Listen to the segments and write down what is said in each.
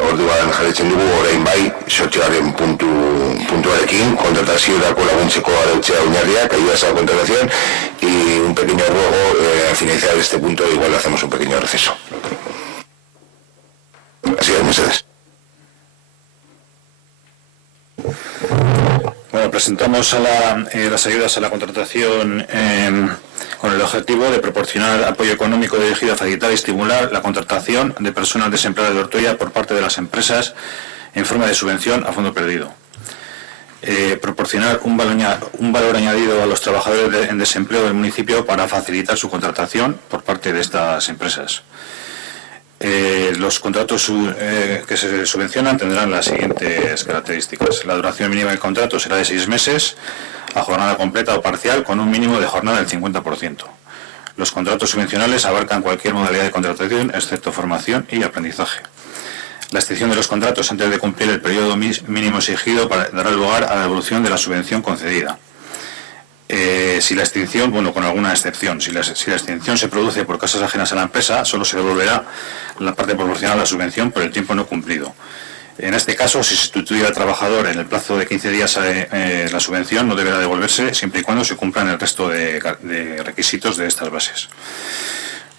orduan jarretzen dugu orain bai, sortxoaren puntuarekin, kontrataziorako laguntzeko arautzea oinarriak, ayudas a la contratación, y un pequeño ruego, al finalizar este punto, igual hacemos un pequeño receso. Así es, Mercedes. Bueno, presentamos las ayudas a la contratación con el objetivo de proporcionar apoyo económico dirigido a facilitar y estimular la contratación de personas desempleadas de Ortuella por parte de las empresas en forma de subvención a fondo perdido. Proporcionar un valor añadido a los trabajadores en desempleo del municipio para facilitar su contratación por parte de estas empresas. Los contratos que se subvencionan tendrán las siguientes características. La duración mínima del contrato será de 6 meses a jornada completa o parcial con un mínimo de jornada del 50%. Los contratos subvencionales abarcan cualquier modalidad de contratación excepto formación y aprendizaje. La extinción de los contratos antes de cumplir el periodo mínimo exigido dará lugar a la devolución de la subvención concedida. Si la extinción, bueno, con alguna excepción, si la extinción se produce por causas ajenas a la empresa, solo se devolverá la parte proporcional a la subvención por el tiempo no cumplido. En este caso, si se sustituye al trabajador en el plazo de 15 días, la subvención no deberá devolverse siempre y cuando se cumplan el resto de requisitos de estas bases.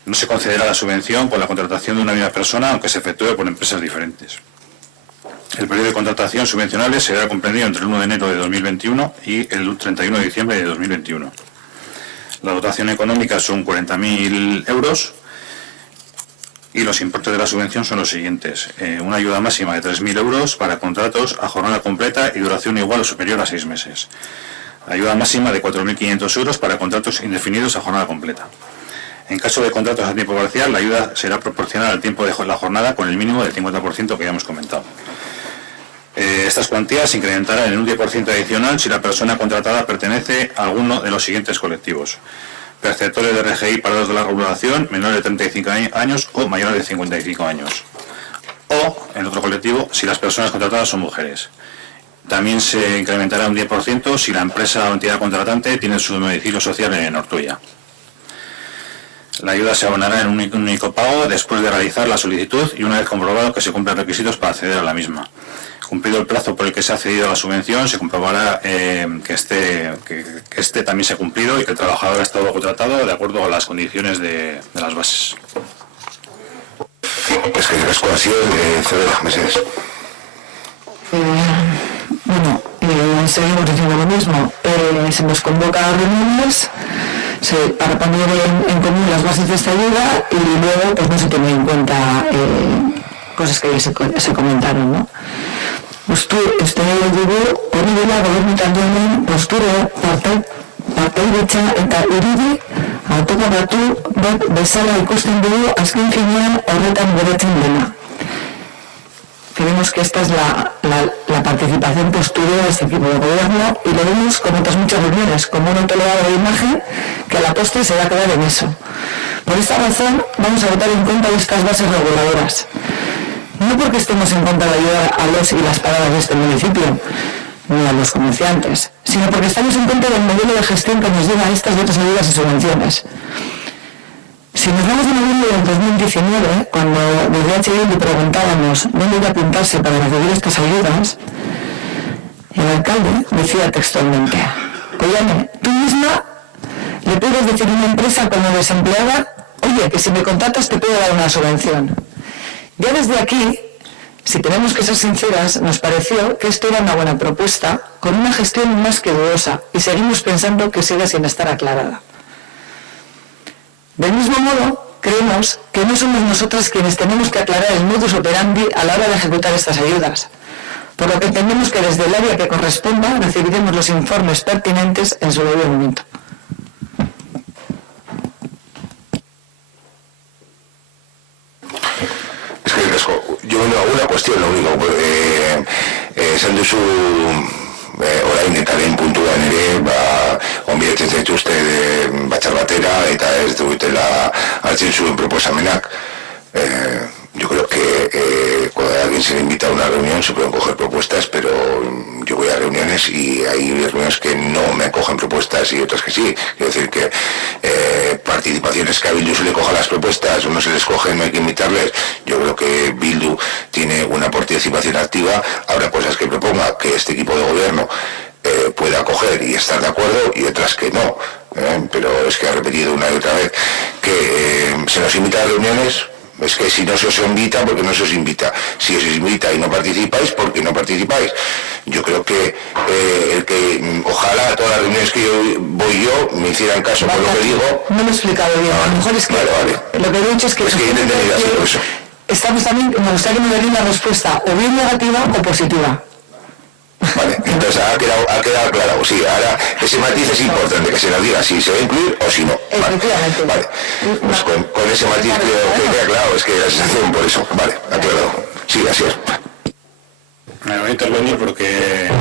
No se concederá la subvención por la contratación de una misma persona, aunque se efectúe por empresas diferentes. El periodo de contratación subvencionales será comprendido entre el 1 de enero de 2021 y el 31 de diciembre de 2021. La dotación económica son 40.000 euros y los importes de la subvención son los siguientes. Una ayuda máxima de 3.000 euros para contratos a jornada completa y duración igual o superior a 6 meses. Ayuda máxima de 4.500 euros para contratos indefinidos a jornada completa. En caso de contratos a tiempo parcial, la ayuda será proporcional al tiempo de la jornada con el mínimo del 50% que ya hemos comentado. Estas cuantías se incrementarán en un 10% adicional si la persona contratada pertenece a alguno de los siguientes colectivos: perceptores de RGI parados de la regulación, menores de 35 años o mayores de 55 años. O, en otro colectivo, si las personas contratadas son mujeres. También se incrementará un 10% si la empresa o entidad contratante tiene su domicilio social en Ortuella. La ayuda se abonará en un único pago después de realizar la solicitud y una vez comprobado que se cumplen requisitos para acceder a la misma. Cumplido el plazo por el que se ha accedido a la subvención, se comprobará que este también se ha cumplido y que el trabajador ha estado contratado de acuerdo a las condiciones de las bases. Es que las cosas ceder, Mercedes. Bueno, seguimos diciendo lo mismo. Se nos convoca a reuniones para poner en común las bases de esta ayuda y luego pues no se tienen en cuenta cosas que ya se comentaron, ¿no? Dugu hori dela gobernu taldearen postura partaidetza eta irudi autokontratu bat bezala ikusten dugu azken finean horretan geratzen dena. Creemos que esta es la participación postura de este equipo de gobierno y lo vemos con otras muchas reuniones, como un autolegado de imagen que a la postre se va a quedar en eso. Por esta razón vamos a votar en contra de estas bases reguladoras. No porque estemos en contra de ayudar a los y las paradas de este municipio, ni a los comerciantes, sino porque estamos en contra del modelo de gestión que nos lleva a estas y otras ayudas y subvenciones. Si nos vamos a noviembre del 2019, cuando desde H.I. le preguntábamos dónde iba a apuntarse para recibir estas ayudas, el alcalde decía textualmente: Oye, tú misma le puedes decir a una empresa como desempleada, oye, que si me contratas te puedo dar una subvención. Ya desde aquí, si tenemos que ser sinceras, nos pareció que esto era una buena propuesta, con una gestión más que dudosa, y seguimos pensando que sigue sin estar aclarada. Del mismo modo, creemos que no somos nosotras quienes tenemos que aclarar el modus operandi a la hora de ejecutar estas ayudas, por lo que entendemos que desde el área que corresponda recibiremos los informes pertinentes en su debido momento. Yo una cuestión, lo único, esan duzu orain eta lehen puntuan ere, onbidetzen zaituzte batzar batera eta ez dutela hartzen zuen proposamenak. Yo creo que cuando a alguien se le invita a una reunión se pueden coger propuestas, pero yo voy a reuniones y hay reuniones que no me acogen propuestas y otras que sí. Quiero decir que participaciones que a Bildu se le cojan las propuestas, uno se les coge, no hay que invitarles. Yo creo que Bildu tiene una participación activa. Habrá cosas que proponga que este equipo de gobierno pueda acoger y estar de acuerdo y otras que no. Pero es que ha repetido una y otra vez que se nos invita a reuniones. Es que si no se os invita, porque no se os invita. Si os invita y no participáis, ¿por qué no participáis? Yo creo que ojalá a todas las reuniones que yo voy me hicieran caso por lo que digo. No lo he explicado bien. A lo mejor es que lo que he dicho es que... Es que entendería hacer eso. Estamos también, me gustaría que me diera una respuesta o bien negativa o positiva. Vale, entonces ha quedado claro. Sí, ahora ese matiz es importante, que se nos diga si se va a incluir o si no. Efectivamente. Vale. Pues con ese matiz creo que queda claro, es que la sensación por eso. Vale, aclarado. Sí, así es. Me voy a intervenir porque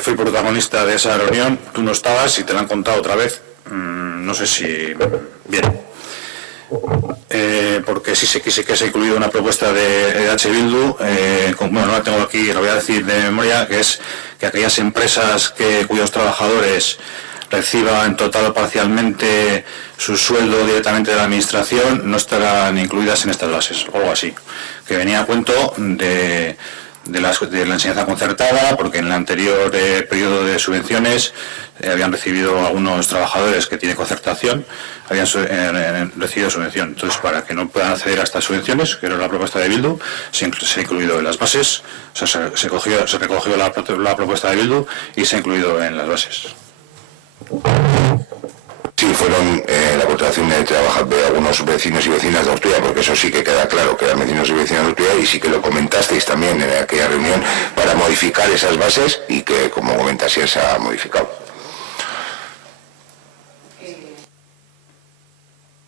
fui protagonista de esa reunión. Tú no estabas y te la han contado otra vez. No sé si... Bien. Porque sí sé que se ha incluido una propuesta de H. Bildu, bueno, no la tengo aquí, la voy a decir de memoria, que es que aquellas empresas cuyos trabajadores reciban total o parcialmente su sueldo directamente de la administración no estarán incluidas en estas bases, o algo así, que venía a cuento de la enseñanza concertada, porque en el anterior periodo de subvenciones habían recibido algunos trabajadores que tienen concertación, habían recibido subvención. Entonces, para que no puedan acceder a estas subvenciones, que era la propuesta de Bildu, se ha incluido en las bases, o sea, se recogió la propuesta de Bildu y se ha incluido en las bases. Sí, fueron la contratación de trabajar de algunos vecinos y vecinas de Ortuella, porque eso sí que queda claro, que eran vecinos y vecinas de Ortuella, y sí que lo comentasteis también en aquella reunión para modificar esas bases y que, como comentas, ya se ha modificado.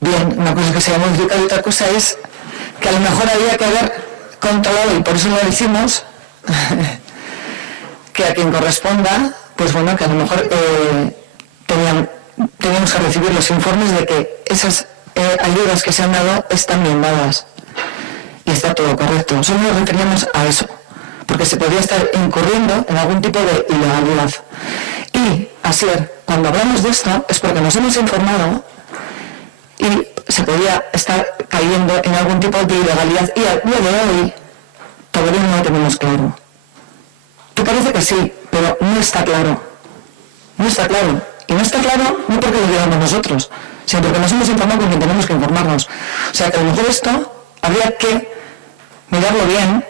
Bien, una cosa que se ha modificado y otra cosa es que a lo mejor había que haber controlado, y por eso lo decimos, que a quien corresponda, pues bueno, que a lo mejor teníamos que recibir los informes de que esas ayudas que se han dado están bien dadas y está todo correcto. Solo nos referíamos a eso, porque se podría estar incurriendo en algún tipo de ilegalidad. Y, así, cuando hablamos de esto es porque nos hemos informado y se podía estar cayendo en algún tipo de ilegalidad y al día de hoy todavía no lo tenemos claro. Tú parece que sí, pero no está claro. No está claro. Y no está claro no porque lo digamos nosotros, sino porque nos hemos informado con quien tenemos que informarnos. O sea que a lo mejor esto habría que mirarlo bien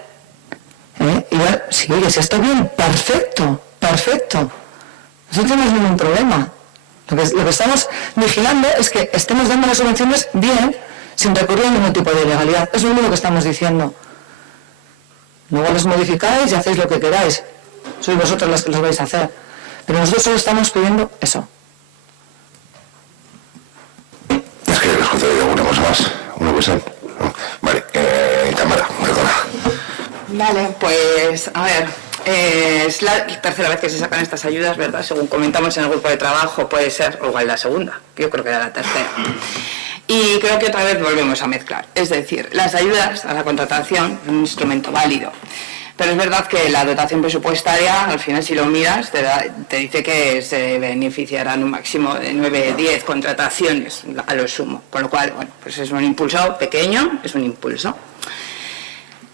y ver si, oye, si está bien, perfecto, perfecto. No tenemos ningún problema. Lo que estamos vigilando es que estemos dando las subvenciones bien, sin recurrir a ningún tipo de ilegalidad. Es lo único que estamos diciendo. Luego los modificáis y hacéis lo que queráis. Sois vosotros los que los vais a hacer. Pero nosotros solo estamos pidiendo eso. Es que les contaré alguna cosa más. Una cuestión. Vale, Tamara, perdona. Vale, pues a ver, es la tercera vez que se sacan estas ayudas, ¿verdad? Según comentamos en el grupo de trabajo, puede ser, o igual la segunda, yo creo que era la tercera. Y creo que otra vez volvemos a mezclar. Es decir, las ayudas a la contratación es un instrumento válido. Pero es verdad que la dotación presupuestaria, al final si lo miras, te dice que se beneficiarán un máximo de 9-10 contrataciones a lo sumo. Con lo cual, bueno, pues es un impulso pequeño, es un impulso.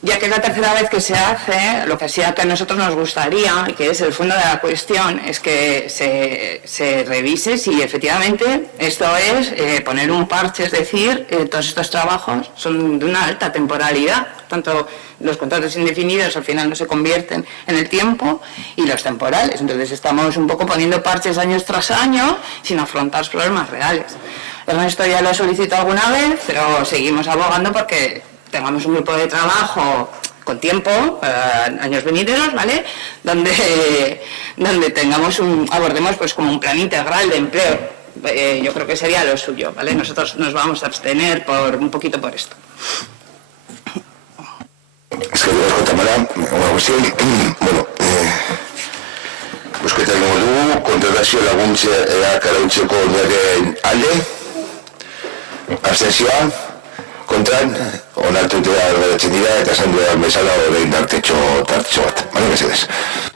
Ya que es la tercera vez que se hace, lo que sí que a nosotros nos gustaría, y que es el fondo de la cuestión, es que se revise si efectivamente esto es poner un parche, es decir, todos estos trabajos son de una alta temporalidad, tanto los contratos indefinidos al final no se convierten en el tiempo y los temporales. Entonces estamos un poco poniendo parches año tras año sin afrontar problemas reales. Ernesto ya lo ha solicitado alguna vez, pero seguimos abogando porque tengamos un grupo de trabajo con tiempo, años venideros, ¿vale? Donde abordemos pues como un plan integral de empleo. Yo creo que sería lo suyo, ¿vale? Nosotros nos vamos a abstener un poquito por esto. Es que digo, Tamara, una cuestión, bueno, pues que tengo kontratazio laguntzea karauntzeko oinarriaren alde, abstentzioa, kontran, onartutea beratzen dira, eta esan dudan bezala orain tartetxo bat, bale, mesedez.